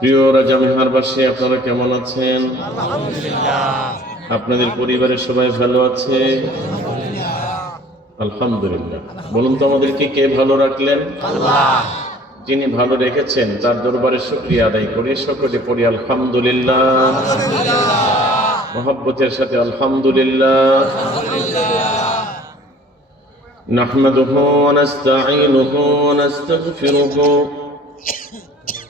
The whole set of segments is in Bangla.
প্রিয় রাজা মেহারবাসী, আপনারা কেমন আছেন? আপনাদের পরিবারের সবাই ভালো আছে? আলহামদুলিল্লাহ। বলুন তো, আমাদেরকে কে ভালো রাখলেন? যিনি ভালো রেখেছেন তার দরবারে শুকরিয়া আদায় করি। সকলে পড়ি আলহামদুলিল্লাহ, মহব্বতের সাথে আলহামদুলিল্লাহ। نحمده ونستعينه ونستغفره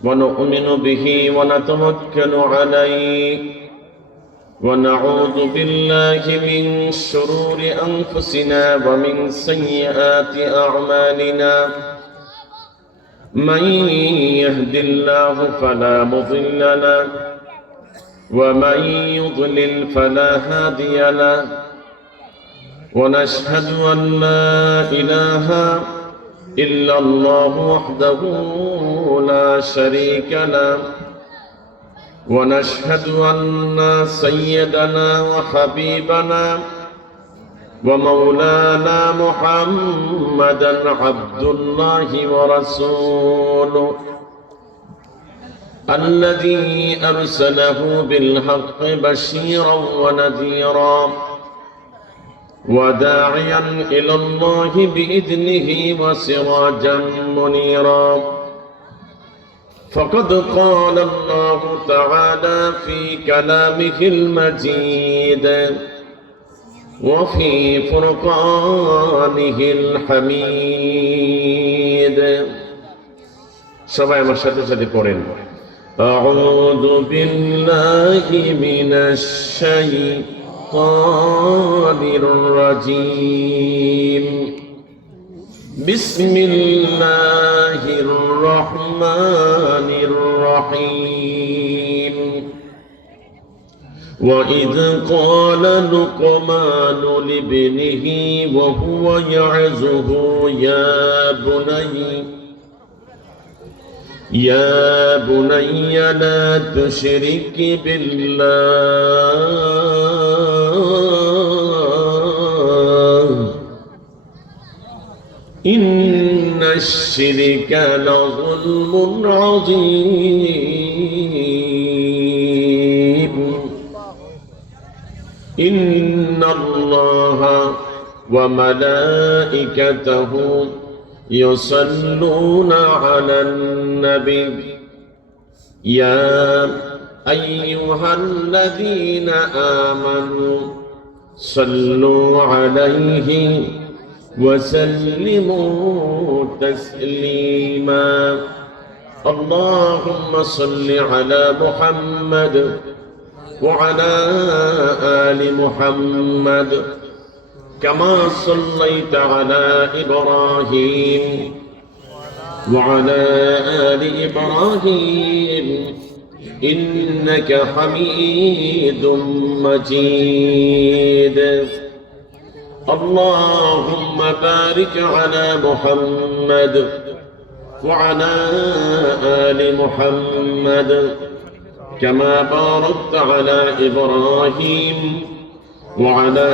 ونؤمن به ونتوكل عليه ونعوذ بالله من شرور أنفسنا ومن سيئات أعمالنا من يهد الله فلا مضل له ومن يضلل فلا هادي له ونشهد أن لا إله إلا الله وحده لا شريك له ونشهد أن سيدنا وحبيبنا ومولانا محمدا عبد الله ورسوله الذي أرسله بالحق بشيرا ونذيرا وداعيا إلى الله بإذنه وسراجا منيرا فقد قال الله تعالى في كلامه المجيد وفي فرقانه الحميد সবাই আমার সাথে সাথে পড়েন أعوذ بالله من الشيطان الرجيم بسم الله الرحمن الرحيم وإذ قال لقمان لابنه وهو يعظه يا بني لا تشرك بالله إن الشرك لظلم عظيم إن الله وملائكته يصلون على النبي يا أيها الذين آمنوا صلوا عليه وسلموا تسليما اللهم صل على محمد وعلى آل محمد كما صليت على إبراهيم وعلى آل إبراهيم إنك حميد مجيد اللهم بارك على محمد وعلى آل محمد كما باركت على إبراهيم وعلى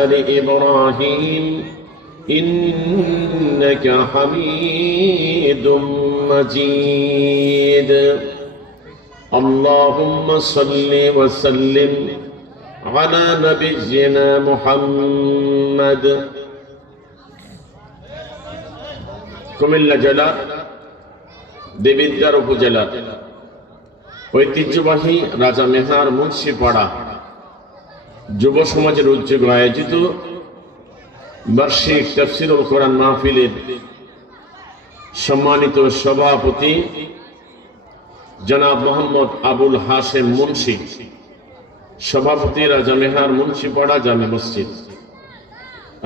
آل إبراهيم إنك حميد مجيد اللهم صل وسلم على نبينا محمد কুমিল্লা জেলা দেবিদ্বার উপজেলা ঐতিহ্যবাহী রাজা মেহার মুন্সিপাড়া যুব সমাজের উদ্যোগে আয়োজিত বার্ষিক তাফসীরুল কোরআন মাহফিলের সম্মানিত সভাপতি জনাব মোহাম্মদ আবুল হাশেম মুন্সি, সভাপতি রাজা মেহার মুন্সিপাড়া জামে মসজিদ।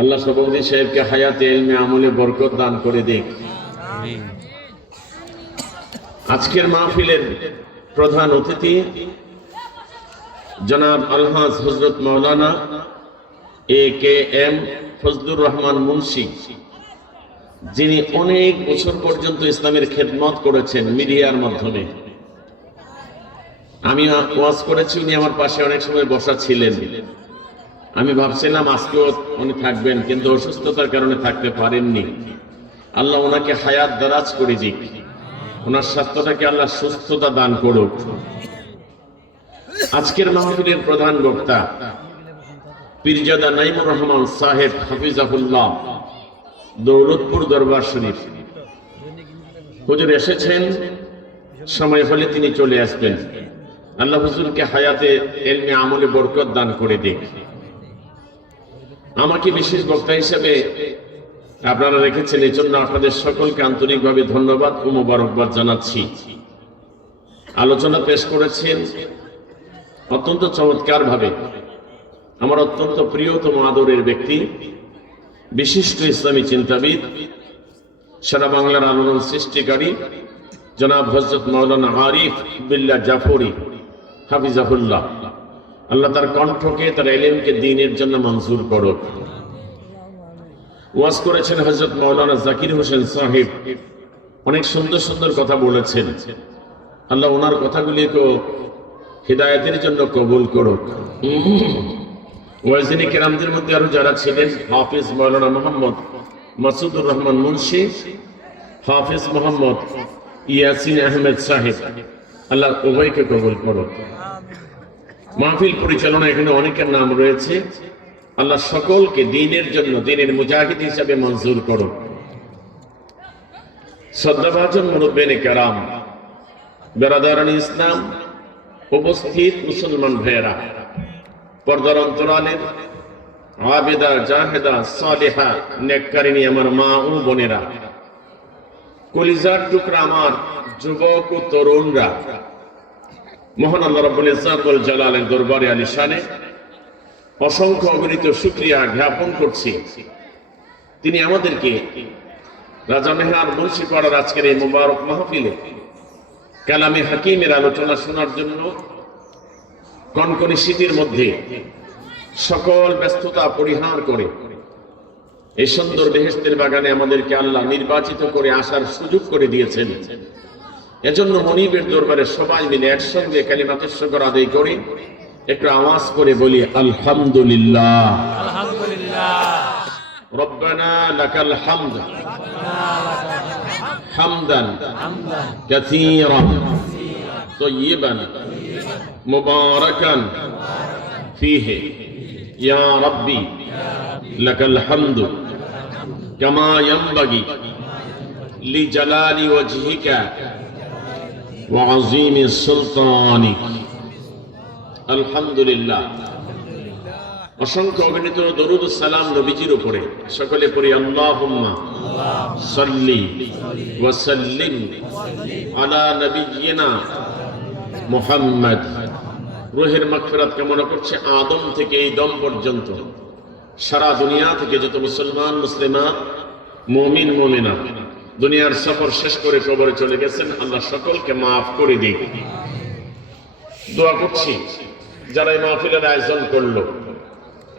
আল্লাহ সভাপতি সাহেবকে হায়াতে ইলমে আমলে বরকত দান করে দিক। আজকের মাহফিলের প্রধান অতিথি জনাব আলহাজ হযরত মাওলানা AKM ফজলুর রহমান মুন্সি, যিনি অনেক বছর পর্যন্ত ইসলামের খেদমত করেছেন মিডিয়ার মাধ্যমে। আমি ওয়াজ করেছি, উনি আমার পাশে অনেক সময় বসা ছিলেন। আমি ভাবছিলাম আজকেও উনি থাকবেন, কিন্তু অসুস্থতার কারণে থাকতে পারেননি। আল্লাহ ওনাকে হায়াত দারাজ করে দিক, ওনার স্বাস্থ্যটাকে আল্লাহ সুস্থতা দান করুক। আজকের মাহফিলের প্রধান বক্তা পীরজাদা নাইমুর রহমান সাহেব হাফিজাহুল্লাহ, দৌলতপুর দরবার শরীফ। হুজুর এসেছেন, সময় হলে তিনি চলে আসবেন। আল্লাহ হুজুরকে হায়াতে ইলমে আমলে বরকত দান করে দিক। আমাকে বিশেষ বক্তা হিসেবে আপনারা রেখেছেন, এই জন্য আপনাদের সকলকে আন্তরিকভাবে ধন্যবাদ ও মোবারকবাদ জানাচ্ছি। আলোচনা পেশ করেছেন অত্যন্ত চমৎকার ভাবে আমার অত্যন্ত প্রিয়তম আদরের ব্যক্তি, বিশিষ্ট ইসলামী চিন্তাবিদ, সারা বাংলার আলোড়ন সৃষ্টিকারী জনাব হযরত মাওলানা আরিফ বিল্লাহ জাফরি হাফিজাহুল্লাহ। আল্লাহ তার কণ্ঠকে, তার ইলমকে দ্বীনের জন্য মঞ্জুর করুক। ওয়াজ করেছেন হযরত মাওলানা জাকির হোসেন সাহেব, অনেক সুন্দর সুন্দর কথা বলেছেন। আল্লাহ ওনার কথাগুলিকে হিদায়াতের জন্য কবুল করুক। ওয়াজিনী কেরামদের মধ্যে আরো যারা ছিলেন, হাফিজ মাওলানা মোহাম্মদ মাসুদুর রহমান মুন্সি, হাফিজ মোহাম্মদ ইয়াসিন আহমেদ সাহেব, আল্লাহ উভয়কে কবুল করুক। মাহফিল পরিচালনা এখানে অনেকের নাম রয়েছে, আল্লাহ সকলকে দ্বীনের জন্য, দ্বীনের মুজাহিদ হিসাবে মঞ্জুর করুক। শ্রদ্ধাভাজন মুরব্বিয়ানে কেরাম, বেরাদারান ইসলাম, উপস্থিত মুসলমান ভাইয়েরা, পর্দার অন্তরালের আবেদা, জাহেদা, সালেহা, নেককারিনী আমার মা ও বোনেরা, কলিজার টুকরা আমার যুবক ও তরুণরা, মহান আল্লাহ রাব্বুল ইজ্জত ওয়াল জালালের দরবারে আলিশানে অসংখ্য অগণিত শুকরিয়া জ্ঞাপন করছি। তিনি আমাদেরকে রাজা মেহার মুন্সিপাড়ার আজকের এই মুবারক মাহফিলে কালামে হাকিমের আলোচনা শোনার জন্য কনকনে শীতের মধ্যে সকল ব্যস্ততা পরিহার করে এই সুন্দর বেহেশতের বাগানে আমাদেরকে আল্লাহ নির্বাচিত করে আসার সুযোগ করে দিয়েছেন। এজন্য মনিবের দরবারে সবাই মিলে একসঙ্গে কালিমাতুশ শুকর আদায় করি, একটু আওয়াজ করে বলি আলহামদুলিল্লাহ। রব্বানা লাকাল হামদ হামদান কাসীরান তাইয়িবান মুবারাকান ফীহি ইয়া রাব্বি লাকাল হামদু কামা ইয়ানবাগি লিজালালি ওয়াজহিকা ওয়া আযীমি সুলতানিক। আলহামদুলিল্লাহ। অসংখ্য অগণিত দরুদ ও সালাম নবীজির উপরে, সকলে পড়ি আল্লাহুম্মা সাল্লি ওয়া সাল্লিম আলা নবিয়িনা মুহাম্মদ। রূহের মাগফিরাত কামনা করছে আদম থেকে এই দম পর্যন্ত সারা দুনিয়া থেকে যত মুসলমান মুসলিমাত, মুমিন মুমিনা দুনিয়ার সফর শেষ করে কবরে চলে গেছেন, আল্লাহ সকলকে মাফ করে দিক। দোয়া করছি যারা এই মাহফিলের আয়োজন করলো,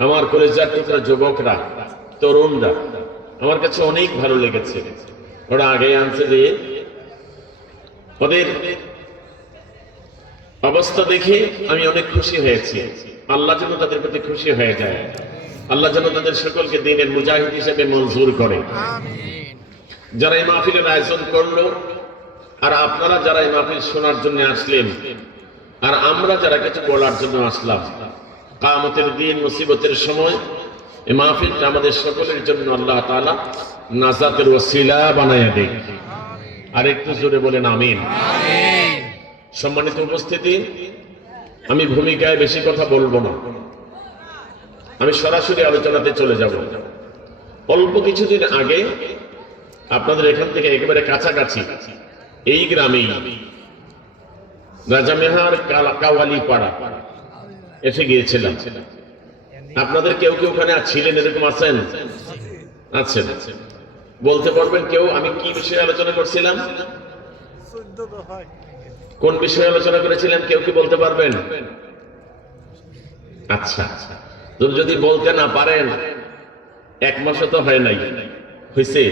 আমার কলেজার টুকরা যুবকরা, তরুণরা, আমার কাছে অনেক ভালো লেগেছে। ওরা আগে আনছে যে ওদের অবস্থা দেখে আমি অনেক খুশি হয়েছি। আল্লাহ যেন তাদের প্রতি খুশি হয়ে যায়, আল্লাহ যেন তাদের সকলকে দ্বীনের মুজাহিদ হিসেবে মঞ্জুর করে। যারা এই মাহফিলের আয়োজন করলো, আর আপনারা যারা এই মাহফিল শোনার জন্য আসলেন, আর আমরা যারা কিছু বলার জন্য আসলাম, কিয়ামতের দিন মুসিবতের সময় এই মাহফিলটা আমাদের সকলের জন্য আল্লাহ তাআলা নাজাতের ওসিলা বানায়া দেয়। আর একটু জোরে বলেন আমিন। সম্মানিত উপস্থিতি, আমি ভূমিকায় বেশি কথা বলবো না, আমি সরাসরি আলোচনাতে চলে যাব। অল্প কিছুদিন আগে আপনাদের এখান থেকে একেবারে কাছাকাছি এই গ্রামেই রাজা মেহার কাওয়ালি পাড়া এসে গিয়েছিলাম। আপনাদের কেউ কেউ ওখানে ছিলেন, এরকম আছেন? আছেন, বলতে পারবেন কেউ আমি কি বিষয়ে আলোচনা করছিলাম? কোন বিষয়ে আলোচনা করেছিলেন কেউ কি বলতে পারবেন? আচ্ছা, যদি বলতে না পারেন, এক মাসও তো হয় নাই, হয়েছে।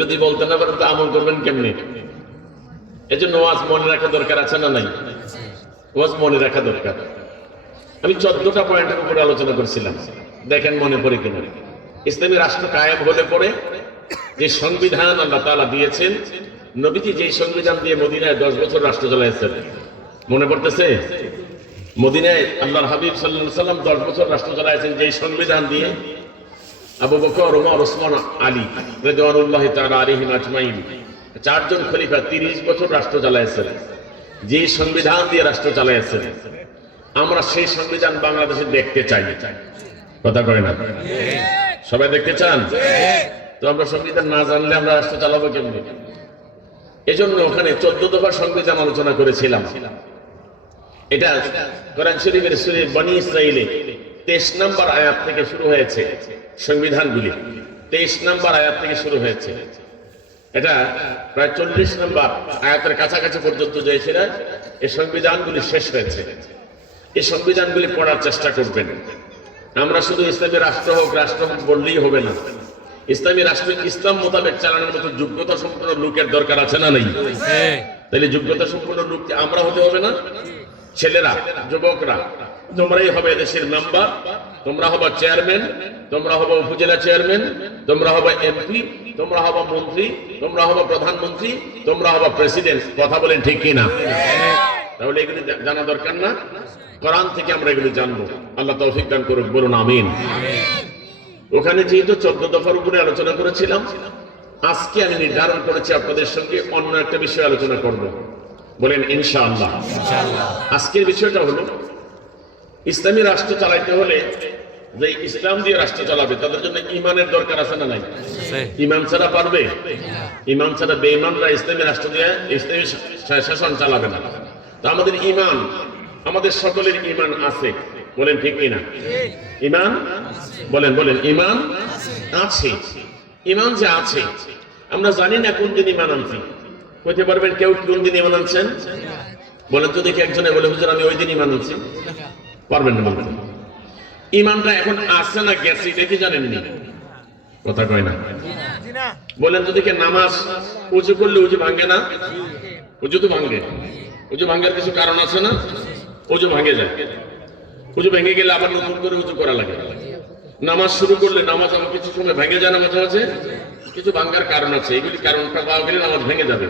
যদি বলতে না পারেন তো আমল করবেন কেমনি? এজন্য ওয়াজ মনে রাখা দরকার আছে না নাই? ওয়াজ মনে রাখা দরকার। আমি 14টা পয়েন্টের উপরে আলোচনা করছিলাম, দেখেন মনে পড়ে কিনা। ইসলামী রাষ্ট্র কায়েম হলে পরে যে সংবিধান আল্লাহ তাআলা দিয়েছেন, নবীজি যে সংবিধান দিয়ে মদিনায় 10 বছর রাষ্ট্র চালাইছেন, মনে পড়তেছে? মদিনায় আল্লাহর হাবিব সাল্লাল্লাহু আলাইহি সাল্লাম 10 বছর রাষ্ট্র চালাইছেন যে সংবিধান দিয়ে। আবু বকর, ওমর, ওসমান, আলী রাদিয়াল্লাহু তাআলা আলাইহিম আজমাইন, 4 জন খলিফা 30 বছর রাষ্ট্র চালাইছেন যে সংবিধান দিয়ে রাষ্ট্র চালাইছেন। আমরা সেই সংবিধান বাংলাদেশে দেখতে চাই, কথা কয় না? সবাই দেখতে চান? তো আমরা সংবিধান না জানলে আমরা রাষ্ট্র চালাবো কেমনে? এজন্য ওখানে 14 দফা সংবিধান আলোচনা করেছিলাম। এটা কোরআন শরীফের সূরা বনী ইসরাঈলে 23 নম্বর আয়াত থেকে শুরু হয়েছে সংবিধানগুলি। 23 নম্বর আয়াত থেকে শুরু হয়েছে। এটা প্রায় 40 নম্বর আয়াতের কাছাকাছি পর্যন্ত যেয়েছিল এই সংবিধানগুলি শেষ হয়েছে। এই সংবিধানগুলি পড়ার চেষ্টা করবেন। আমরা শুধু ইসলামী রাষ্ট্র হোক বললেই হবে না। ইসলামী রাষ্ট্র ইসলাম মোতাবেক চালানোর মতো যোগ্যতা সম্পন্ন লোকের দরকার আছে না নাই? তাহলে যোগ্যতা সম্পন্ন লোক আমরা হতে হবে না? ছেলেরা, যুবকরা, তোমরাই হবে দেশের মেম্বার, তোমরা হবে চেয়ারম্যান, তোমরা হবে উপজেলা চেয়ারম্যান, তোমরা হবে এমপি, তোমরা হবে মন্ত্রী, তোমরা হবে প্রধানমন্ত্রী, তোমরা হবে প্রেসিডেন্ট। কথা বলেন ঠিক কিনা? তাহলে এগুলি জানা দরকার না? কোরআন থেকে আমরা এগুলি জানবো। আল্লাহ তৌফিক দান করুক, বলুন আমিন। ওখানে যেহেতু 14 দফার উপরে আলোচনা করেছিলাম, আজকে আমি নির্ধারণ করেছি আপনাদের সঙ্গে অন্য একটা বিষয় আলোচনা করব। বলেন ইনশাআল্লাহ। আজকের বিষয়টা হলো ইসলামী রাষ্ট্র চালাইতে হলে যে ইসলাম দিয়ে রাষ্ট্র চালাবে তাদের জন্য ইমানের দরকার আছে না নাই? ইমান ছাড়া পারবে? ইমান ছাড়া বেঈমানরা ইসলামী রাষ্ট্র দিয়ে ইসলামী শাসন চালাবে না। তো আমাদের ইমান, আমাদের সকলের ইমান আছে, বলেন ঠিক কিনা? ইমান বলেন ইমান আছে। ইমান যে আছে আমরা জানি না কোন দিন ইমান আনছি। কইতে পারবেন কেউ কোন দিন ইমান আনছেন? বলেন তো দেখি একজনে বলে হুজুর আমি ওই দিন ইমান আনছি। পারবেন না বলতে। ইমানটা এখন আছে না গেছে এটা কি জানেন না? কথা কয় না। বলেন তো দেখি নামাজ উজু করলে উজু ভাঙে না? উজু তো ভাঙে। উজু ভাঙার কিছু কারণ আছে না? উজু ভাঙে যায়। উজু ভেঙে গেলে আবার নতুন করে উজু করা লাগে। নামাজ শুরু করলে নামাজ আবার কিছু সময় ভেঙে যায় না, মাঝে মাঝে কিছু ভাঙার কারণ আছে। এগুলি কারণটা পাওয়া গেলে নামাজ ভেঙে যাবে।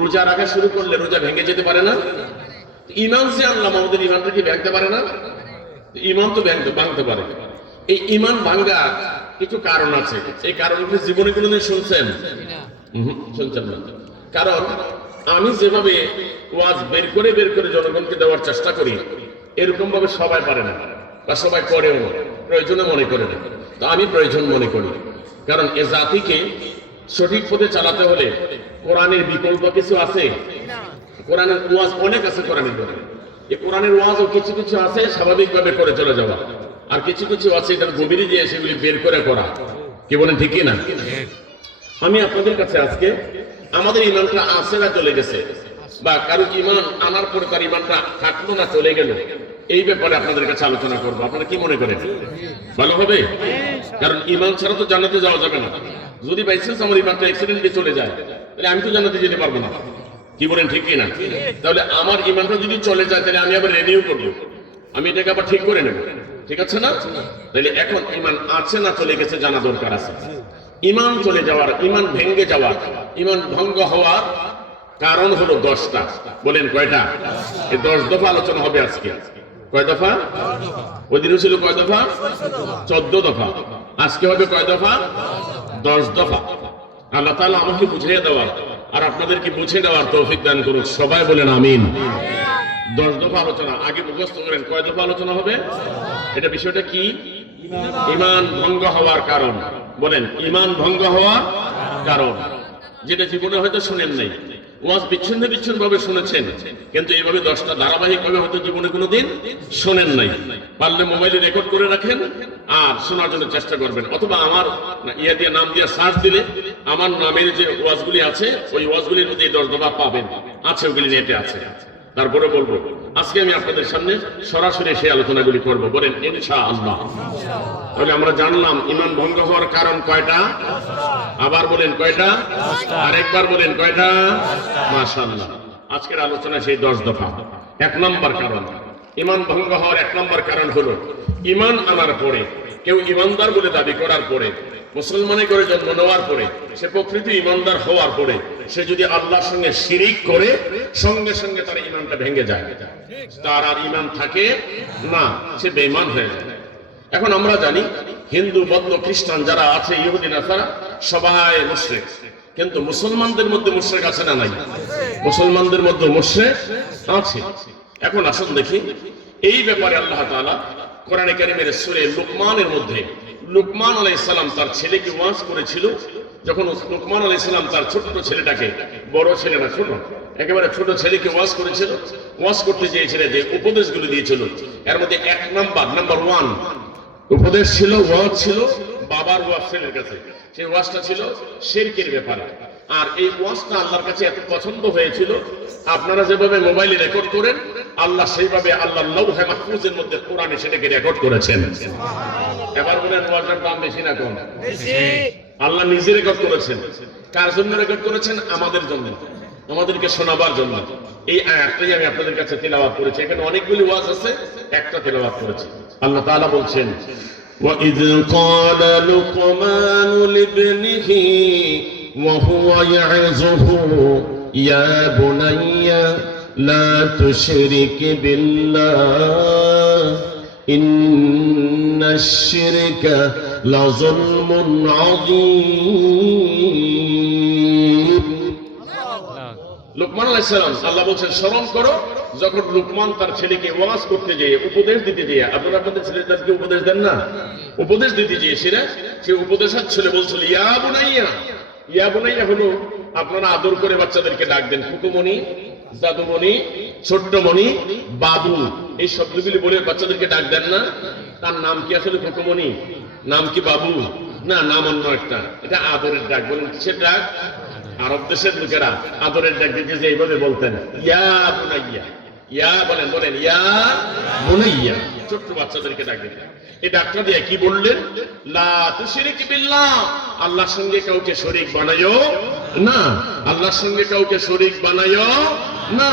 রোজা রাখা শুরু করলে রোজা ভেঙে যেতে পারে না? ইমান যে আল্লাহ আমাদের ইমানটা কি ভাঙতে পারে না? ইমান তো ভাঙতে পারে। এই ইমান ভাঙা কিছু কারণ আছে। এই কারণগুলি জীবনে কোনোদিন শুনছেন? শুনছেন না। কারণ আমি যেভাবে ওয়াজ বের করে জনগণকে দেওয়ার চেষ্টা করি এরকম ভাবে সবাই পারে না বা সবাই করেও না, প্রয়োজনে মনে করে না। তো আমি প্রয়োজন মনে করি। কারণ এ জাতিকে সঠিক পথে চালাতে হলে কোরআনের বিকল্প কিছু আছে। কোরআনের ওয়াজ অনেক আছে। কোরআনের পরে এই কোরআনের ওয়াজও কিছু কিছু আছে স্বাভাবিকভাবে করে চলে যাওয়া, আর কিছু কিছু আছে এটার গভীরে দিয়ে সেগুলি বের করে করা। কি বলেন ঠিক কিনা? আমি আপনাদের কাছে আজকে আমাদের ইমানটা আছে না চলে গেছে, বা কারো ইমান আনার পরে তার ইমানটা থাকলো না চলে গেল, এই ব্যাপারে আপনাদের কাছে আলোচনা করবো। আপনারা কি মনে করেন? ভালো হবে? কারণ ইমান ছাড়া তো জান্নাতে যাওয়া যাবে না। যদি বাই চান্স আমার ইমানটা অ্যাক্সিডেন্টে চলে যায় তাহলে আমি তো জান্নাতে যেতে পারবো না। কি বলেন ঠিক কিনা? তাহলে আমার ইমানটা যদি চলে যায় তাহলে আমি আবার রিনিউ করবো, আমি এটাকে আবার ঠিক করে নেব। ঠিক আছে না? তাহলে এখন ইমান আছে না চলে গেছে জানা দরকার আছে। ইমান চলে যাওয়ার, ইমান ভেঙে যাওয়ার, ইমান ভঙ্গ হওয়ার কারণ হলো 10টা। বলেন কয়টা? এই 10 দফা আলোচনা হবে আজকে। কয় দফা? ওই দিন ছিল কয় দফা? 14 দফা। আজকে হবে কয় দফা? 10 দফা। আল্লাহ তাআলা আমাকে বুঝিয়ে দেওয়ার আর আপনাদেরকে বুঝে দেওয়ার তৌফিক দান করুন। সবাই বলেন আমিন। 10 দফা আলোচনা। আগে মুখস্থ করেন কয় দফা আলোচনা হবে। এটা বিষয়টা কি? ইমান ভঙ্গ হওয়ার কারণ। বলেন ইমান ভঙ্গ হওয়ার কারণ, যেটা জীবনে হয়তো শুনেন নাই, ওয়াজ বিচ্ছিন্ন ভাবে শুনেছেন, কিন্তু এইভাবে 10টা ধারাবাহিক ভাবে হয়তো জীবনে কোনোদিন শোনেন নাই। পারলে মোবাইলে রেকর্ড করে রাখেন আর শোনার জন্য চেষ্টা করবেন, অথবা আমার ইয়া দিয়ে নাম দিয়ে সার্চ দিলে আমার নামের যে ওয়াজগুলি আছে ওই ওয়াজগুলির মধ্যে 10 দফা পাবেন। আছে, ওগুলি নেটে আছে। তারপরে বলবো আজকে আমি আপনাদের সামনে সরাসরি সেই আলোচনাগুলি করবো। বলেন ইনশাআল্লাহ। তাহলে আমরা জানলাম ইমান ভঙ্গ হওয়ার কারণ কয়টা। আবার বলেন কয়টা? আরেকবার বলেন কয়টা? মাশাআল্লাহ। আজকের আলোচনা সেই 10 দফা। 1 নম্বর কারণ, ইমান ভঙ্গ হওয়ার 1 নম্বর কারণ হলো ইমান আনার পরে কেউ ইমানদার বলে দাবি করার পরে, মুসলমানে করে জন্ম নেওয়ার পরে, সে প্রকৃত ইমানদার হওয়ার পরে সে যদি আল্লাহর সঙ্গে শিরিক করে, সঙ্গে সঙ্গে তার ইমানটা ভেঙে যায়, তার আর ইমান থাকে না, সে বেঈমান হয়ে যায়। এখন আমরা জানি হিন্দু, বৌদ্ধ, খ্রিস্টান যারা আছে, ইহুদি, নাসারা, সবাই মুশরিক। কিন্তু মুসলমানদের মধ্যে মুশরিক আছে না নাই? মুসলমানদের মধ্যে মুশরিক আছে। এখন আসুন দেখি এই ব্যাপারে আল্লাহ তাআলা কোরআনে কারীমের সূরা লুকমানের মধ্যে লুকমান আলাইহিস সালাম তার ছেলেকে ওয়াজ করেছিল। যখন লুকমান আলাইহিস সালাম তার ছোট্ট ছেলেটাকে, বড় ছেলে না, ছোট, একেবারে ছোট ছেলেকে ওয়াজ করেছিল, ওয়াজ করতে চেয়েছিলেন, যে উপদেশগুলো দিয়েছিল এর মধ্যে এক নাম্বার ওয়ান উপদেশ ছিল, ওয়াজ ছিল বাবার ওয়াজ ছেলের কাছে। সেই ওয়াজটা ছিল শিরকের ব্যাপারে। আর এই ওয়াজটা আল্লাহর কাছে এত পছন্দ হয়েছিল, আপনারা যেভাবে মোবাইলে রেকর্ড করেন, আল্লাহ সেইভাবে আল্লাহ লাউহে মাহফুজের মধ্যে কোরআনে সেটাকে রেকর্ড করেছেন। এবার বলেন ওয়াজের দাম বেশি না কম? আল্লাহ নিজে রেকর্ড করেছেন। কার জন্য রেকর্ড করেছেন? আমাদের জন্য, আমাদেরকে শোনাবার জন্য। এই আয়াতটাই আমি আপনাদের কাছে তিলাওয়াত করেছি। এখানে অনেকগুলি ওয়াজ আছে, একটা তিলাওয়াত করেছি। আল্লাহ তাআলা বলছেন, وَإِذْ قَالَ لُقْمَانُ لِابْنِهِ وَهُوَ يَعِظُهُ يَا بُنَيَّ لَا تُشْرِكْ بِاللَّهِ إِنَّ الشِّرْكَ لَظُلْمٌ عَظِيمٌ। লুকমান আলাইহিস সালাম, আল্লাহ বলছেন স্মরণ করো যখন লুকমান তার ছেলেকে ওয়াজ করতে যেয়ে, উপদেশ দিতে যেয়ে, আপনারা আপনাদের ছেলেদেরকে উপদেশ দেন না, উপদেশ দিতে যেয়ে সে উপদেশের ছেলে বলছিল ইয়া বুনাইয়া। ইয়া বুনাইয়া হলো আপনারা আদর করে বাচ্চাদেরকে ডাক দেন, ফুকুমণি, জাদুমণি, ছোট্টমণি, বাবু, এই শব্দগুলি বলে বাচ্চাদেরকে ডাক দেন না? তার নাম কি আসলে ফুকুমণি? নাম কি বাবু? না, নাম অন্য একটা। এটা আদরের ডাক। বলেন কিসের ডাক? আরব দেশের লোকেরা আদরের ডাক দিতে যে এইভাবে বলতেন, ইয়া বুনাইয়া। ইয়া বলেন ইয়া বুনাইয়া, ছোট্ট বাচ্চাদেরকে ডাক দিতেন। এই ডাকটা দিয়ে কি বললেন? লা তুশরিক বিল্লাহ, আল্লাহর সঙ্গে কাউকে শরীক বানায়ো না, আল্লাহর সঙ্গে কাউকে শরীক বানায়ো না,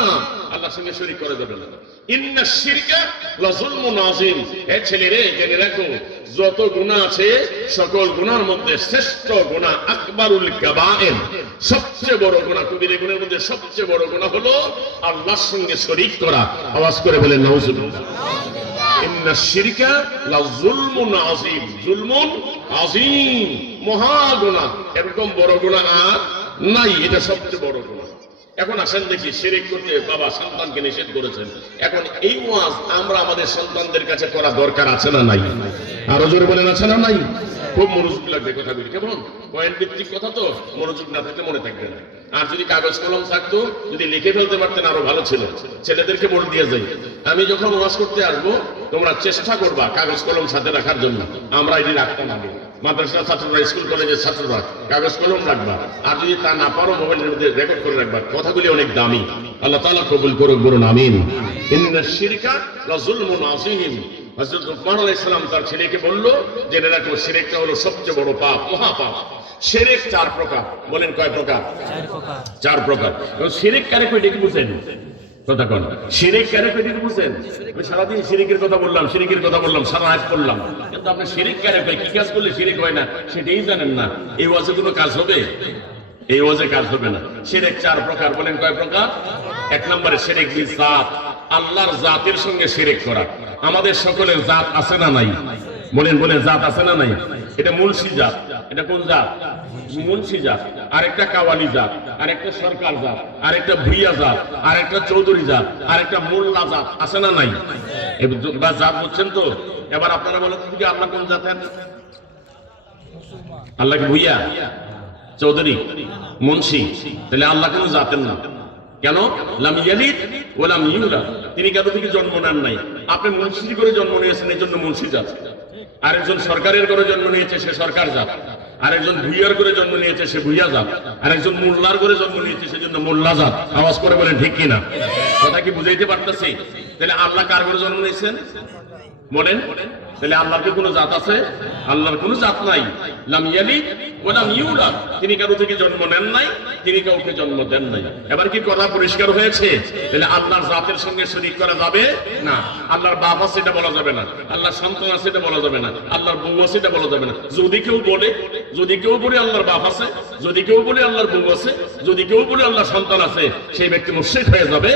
আল্লাহর সঙ্গে শরীক করা যাবে না। ইন্নাশ শিরকা লাযুলমুন আযীম। এ ছেলেরে, জেনে রাখো যত গুনাহ আছে সকল গুনাহর মধ্যে শ্রেষ্ঠ গুনাহ আকবারুল কাবায়ের, সবচেয়ে বড় গুনাহ, কবিরা গুনাহের মধ্যে সবচেয়ে বড় গুনাহ হলো আল্লাহর সঙ্গে শরীক করা। আওয়াজ করে বলেন নাউজুবিল্লাহ। ইন্নাশ শিরকা লাযুলমুন আযীম, যুলমুন আযীম, মহা গুনাহ। এরকম বড় গুনাহ আর নাই, এটা সবচেয়ে বড় গুনাহ। এখন আসেন দেখি, শিরক করতে বাবা সন্তানকে নিষেধ করেছেন। এখন এই ওয়াজ আমরা আমাদের সন্তানদের কাছে করা দরকার আছে না নাই? আরো জোরে বলেন আছে না নাই? খুব মনোযোগ লাগবে কথাগুলি, কেমন পয়েন্ট ভিত্তিক কথা, তো মনোযোগ না থাকলে মনে থাকবে না। আর যদি কাগজ কলম থাকতো, যদি লিখে ফেলতে পারতেন আরো ভালো ছিল। ছেলেদেরকে বলে দিয়ে যাই, আমি যখন ওয়াজ করতে আসবো তোমরা চেষ্টা করবা কাগজ কলম সাথে রাখার জন্য। আমরা এটি রাখতাম আগে, মাদ্রাসার ছাত্ররা, স্কুল কলেজের ছাত্ররা কাগজ কলম রাখবা। আর যদি তা না পারো, মোবাইলের মধ্যে রেকর্ড করে রাখবা। কথাগুলি অনেক দামি, আল্লাহ তাআলা কবুল করুক, বলুন আমিন। ইন্নাশ শিরকা লাযুলমুন আযীম। হযরত লুকমান আলাইহিস সালাম তার ছেলেকে বলল, জেনে রাখো শিরকটা হলো সবচেয়ে বড় পাপ, মহাপাপ। শিরক 4 প্রকার। বলেন কয় প্রকার? 4 প্রকার। শিরক কারে কই ডেকে বুঝেন? কথা কোন শিরক কারে কই ডেকে বুঝেন? আমি সারাদিন শিরকের কথা বললাম, শিরকের কথা বললাম, সারা রাত করলাম, কিন্তু আপনি শিরক কারে কই, কি কাজ করলে শিরক হয় না সেটাই জানেন না। এই ওয়াজে কোনো কাজ হবে? এই ওয়াজে কাজ হবে না। শিরক 4 প্রকার। বলেন কয় প্রকার? 1 নম্বরে শিরক বিল জাত, আল্লাহর জাতের সঙ্গে শিরক করা। আমাদের সকলের জাত আছে না নাই? বলেন জাত আছে না নাই? এটা মুন্সি জাত। এটা কোন জাত? মুন্সি জাত। আরেকটা কাওয়ালি জাত, আরেকটা সরকার জাত, আরেকটা ভুইয়া জাত, আরেকটা চৌধুরী জাত, আরেকটা মোল্লা জাত, আছে না নাই? এবার জাত বুঝছেন তো? এবার আপনারা বলেন কি আল্লাহ কোন জাতের? আল্লাহ কি ভুইয়া, চৌধুরী, মুন্সি? তাহলে আল্লাহ কোন জাতের না। কেন? লাম ইয়ালিদ ওয়া লাম ইউলাদ, তিনি কারো থেকে জন্ম নেন নাই। আপনি মুন্সি করে জন্ম নিয়েছেন, এই জন্য মুন্সি জাত। আরেকজন সরকারের করে জন্ম নিয়েছে, সে সরকার জাত। আরেকজন ভুইয়ার করে জন্ম নিয়েছে, সে ভুইয়া জাত। আরেকজন মোল্লার করে জন্ম নিয়েছে, সেজন্য মোল্লা জাত। আওয়াজ করে বলেন ঠিক কিনা? কথা কি বুঝাইতে পারতেছি? তাহলে আল্লাহ কার করে জন্ম নিয়েছেন? বলেন তাহলে আল্লাহর কি কোনো জাত আছে? আল্লাহর কোনো জাত নাই। লাম ইয়ালিদ ওয়া লাম ইউলাদ, তিনি কারো থেকে জন্ম নেন নাই, তিনি কাউকে জন্ম দেন নাই। এবার কি কথা পরিষ্কার হয়েছে? তাহলে আল্লাহর জাতের সঙ্গে শরীক করা যাবে না। আল্লাহর বাপ আছে এটা বলা যাবে না, আল্লাহর সন্তান আছে এটা বলা যাবে না, আল্লাহর বউ আছে এটা বলা যাবে না। যদি কেউ বলে আল্লাহর বাপ আছে, যদি কেউ বলে আল্লাহর বউ আছে, যদি কেউ বলে আল্লাহর সন্তান আছে, সেই ব্যক্তি মুশরিক হয়ে যাবে,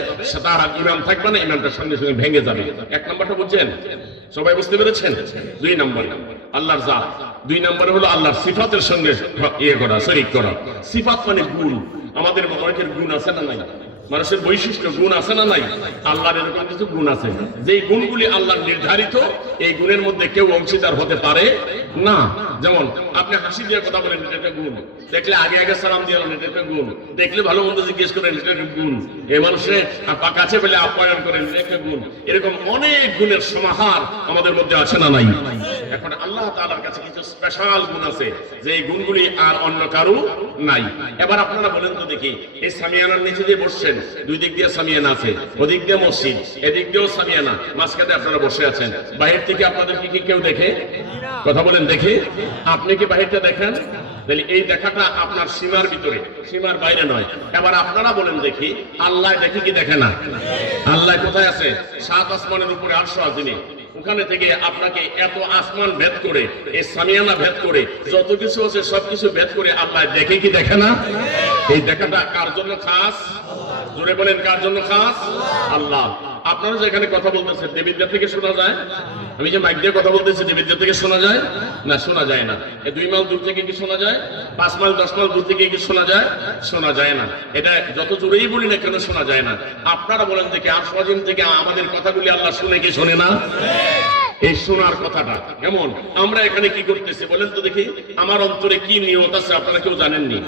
তার আর ঈমান থাকবে না, ঈমানটার সঙ্গে সঙ্গে ভেঙে যাবে। এক নম্বরটা বুঝছেন? সবাই বুঝতে পেরেছেন? দুই নম্বর আল্লাহর জাত, দুই নম্বরে হলো আল্লাহর সিফাতের সঙ্গে করা, শরীক করা। সিফাত মানে গুণ। আমাদের অনেকের গুণ আছে না নাই? মানুষের বৈশিষ্ট্য গুণ আছে না নাই? আল্লাহর এরকম কিছু গুণ আছে, যে গুণগুলি আল্লাহর নির্ধারিত, এই গুণের মধ্যে কেউ অংশীদার হতে পারে না। যেমন আপনি হাসি দিয়ে কথা বলেন, এটা একটা গুণ। দেখলে আগে আগে সালাম দিয়ে এটা একটা গুণ। দেখলে ভালো মন্দ জিজ্ঞেস করেন, এটা একটা গুণ। এই মানুষের কাছে পেলে আপ্যায়ন করেন, এটা একটা গুণ। এরকম অনেক গুণের সমাহার আমাদের মধ্যে আছে না নাই? এখন আল্লাহ তাআলার কাছে কিছু স্পেশাল গুণ আছে, যে এই গুণগুলি আর অন্য কারো নাই। এবার আপনারা বলেন তো দেখি, এই সামিয়ানার নিচে যে বসছেন, দুই দিক দিয়ে সামিয়ানা আছে, ওদিক দিয়ে মসজিদ, এদিক দিয়েও সামিয়ানা, মাঝখানে আপনারা বসে আছেন। বাহির থেকে আপনাদেরকে কি কেউ দেখে? কথা বলেন, দেখে? আপনি কি বাহিরটা দেখেন? তাহলে এই দেখাটা আপনার সীমার ভিতরে, সীমার বাইরে নয়। এবার আপনারা বলেন দেখি, আল্লাহ দেখে কি দেখে না? আল্লাহ কোথায় আছে? সাত আসমানের উপরে আরশ আজিমে। ওখানে থেকে আপনাকে এত আসমান ভেদ করে, এই সামিয়ানা ভেদ করে, যত কিছু আছে সবকিছু ভেদ করে আল্লাহ দেখে কি দেখে না? এই দেখাটা কার জন্য খাস? জোরে বলেন, কার জন্য খাস? আল্লাহ। আপনারা যেখানে কথা বলতেছেন, দেবিদ্যা থেকে শোনা যায়? আমি যে মাইক দিয়ে কথা বলতেছি, দেবিদ্যা থেকে শোনা যায় না? শোনা যায় না। 2 মাইল দূর থেকে কি শোনা যায়? 5 মাইল 10 মাইল দূর থেকে কি শোনা যায়? শোনা যায় না। এটা যত জোরেই বলি না কেন শোনা যায় না। আপনারা বলেন দেখি, আরশ আজিম থেকে আমাদের কথাগুলি আল্লাহ শুনে কি শোনে না? এই শোনার কথাটা কেমন? আমরা এখানে কি করতেছি বলেন তো দেখি। আমার অন্তরে কি নিয়ত আছে আপনারা কেউ জানেননি?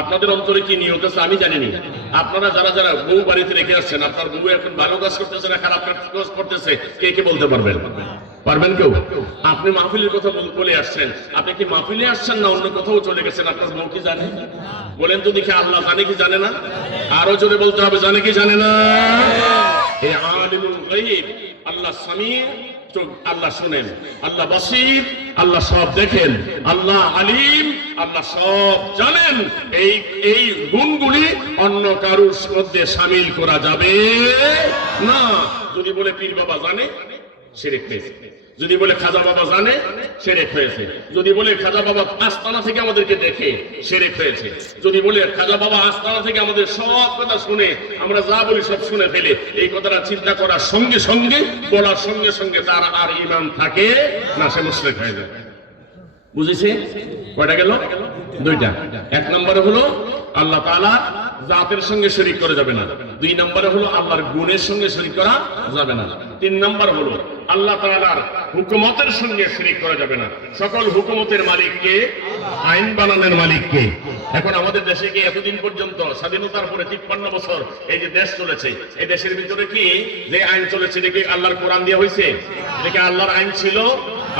আপনাদের অন্তরে কি নিয়ত আছে আমি জানিনি। আপনারা যারা যারা বউ বাড়িতে রেখে আসছেন, আপনার বউ এখন ভালো কাজ করতেছে না খারাপ কাজ করতেছে, কে কে বলতে পারবেন? পারবেন কেউ? আপনি মাহফিলের কথা বলে আসছেন, আপনি কি মাহফিলে আসছেন না অন্য কোথাও চলে গেছেন? আপনার বউ কি জানে? বলেন তো দেখি, আল্লাহ জানে কি জানে না? আরো জোরে বলতে হবে, জানে কি জানে না? এই আলিমুল গায়ব, আল্লাহ সামির, আল্লাহ শুনেন, আল্লাহ বাসীর, আল্লাহ সব দেখেন, আল্লাহ আলিম, আল্লাহ সব জানেন। এই গুণগুলি অন্য কারোর মধ্যে শামিল করা যাবে না। যদি বলে পীর বাবা জানে, শিরক হয়েছে। যদি বলে খাজা বাবা জানে, শিরক হয়েছে। যদি বলে খাজা বাবা আস্তানা থেকে আমাদেরকে দেখে, শিরক হয়েছে। যদি বলে খাজা বাবা আস্তানা থেকে আমাদের সব কথা শুনে, আমরা যা বলি সব শুনে ফেলে, এই কথাটা চিন্তা করার সঙ্গে সঙ্গে, বলার সঙ্গে সঙ্গে তার আর ঈমান থাকে না, সে মুশরিক হয়ে যায়। বুঝেছে? কয়টা গেল? দুইটা। এক নম্বরে হলো আল্লাহ তাআলা জাতের সঙ্গে শরীক করা যাবে না। 2 নম্বরে হলো আল্লাহর গুণের সঙ্গে শরীক করা যাবে না। 3 নম্বর হলো আল্লাহ তাআলার হুকুমতের সঙ্গে শরীক করা যাবে না। সকল হুকুমতের মালিক কে? আইন বানানোর মালিক কে? এখন আমাদের দেশে কি এতদিন পর্যন্ত স্বাধীনতার পরে 53 বছর এই যে দেশ চলেছে, এই দেশের ভিতরে কি যে আইন চলেছে, এটা কি আল্লাহর কোরআন দিয়ে হয়েছে? এটা কি আল্লাহর আইন ছিল?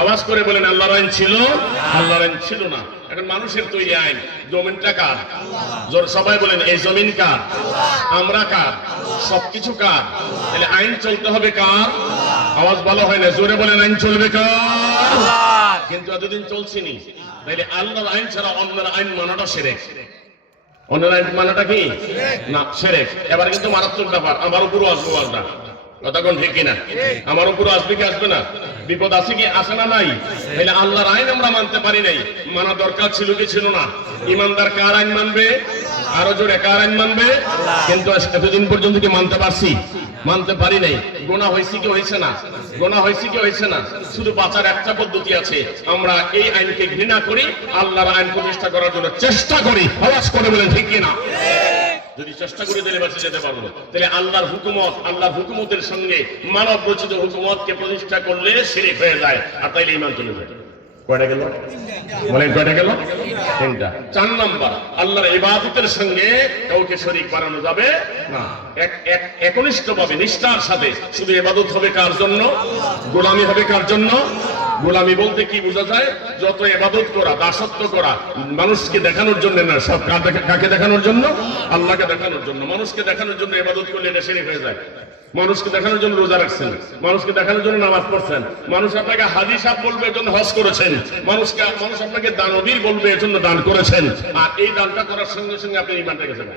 আওয়াজ করে বলেন, আল্লাহর আইন ছিল? আল্লাহর আইন ছিল না। এখন মানুষের তৈরি আইন। জমিনটা কার? সবাই বলেন, এই জমিন কার? আমরা কার? সবকিছু কার? তাহলে আইন চলতে হবে কার? আওয়াজ ভালো হয় না, জোরে বলেন, আইন চলবে কার? কিন্তু এতদিন চলছেনি। তাইলে আল্লাহর আইন ছাড়া অন্যের আইন মানাটা শিরক। অন্যের আইন মানাটা কি না? শিরক। এবার কিন্তু মারাত্মক ব্যাপার, আমার উপরও আসবো আল্লাহ। কথা কোন ঠিক কিনা? আমার উপরও আসবে কি আসবে না? বিপদ আছে কি আসে না? নাই। তাহলে আল্লাহর আইন আমরা মানতে পারি নাই, মানা দরকার ছিল কি ছিল না? ইমানদার কার আইন মানবে? আরো জোরে, কার আইন মানবে? কিন্তু এতদিন পর্যন্ত কি মানতে পারছি? মানতে পারি নাই। গুনাহ হয়েছে কি হয়েছে না? গুনাহ হয়েছে কি হয়েছে না? শুধু বাঁচার একটা পদ্ধতি আছে, আমরা এই আইনকে ঘৃণা করি, আল্লাহর আইন প্রতিষ্ঠা করার জন্য চেষ্টা করি। আওয়াজ করে বলেন ঠিক কিনা? যদি চেষ্টা করে দিলে বাঁচে যেতে পারবো। তাহলে আল্লাহর হুকুমত, আল্লাহর হুকুমতের সঙ্গে মানব রচিত হুকুমতকে প্রতিষ্ঠা করলে শিরক হয়ে যায়, আর তাইলে ঈমান চলে যায়। কয়টা গেল? বলেন কয়টা গেল? 3টা। 4 নাম্বার, আল্লাহর ইবাদতের সঙ্গে কাউকে শরীক বানানো যাবে না। একনিষ্ঠভাবে নিষ্ঠার সাথে শুধু ইবাদত হবে কার জন্য? গোলামি হবে কার জন্য? গোলামি বলতে কি বোঝা যায়? যত ইবাদত করা, দাসত্ব করা, মানুষকে দেখানোর জন্য না, সব কাকে দেখানোর জন্য? আল্লাহকে দেখানোর জন্য। মানুষকে দেখানোর জন্য ইবাদত করলে এটা শিরক হয়ে যায়। মানুষকে দেখানোর জন্য রোজা রাখছেন, মানুষকে দেখানোর জন্য নামাজ পড়ছেন, মানুষ আপনাকে হাজী সাহেব বলবে এর জন্য হজ করেছেন, মানুষ আপনাকে দানবীর বলবে এর জন্য দান করেছেন, আর এই দানটা করার সঙ্গে সঙ্গে আপনি ঈমান রেখেছেন।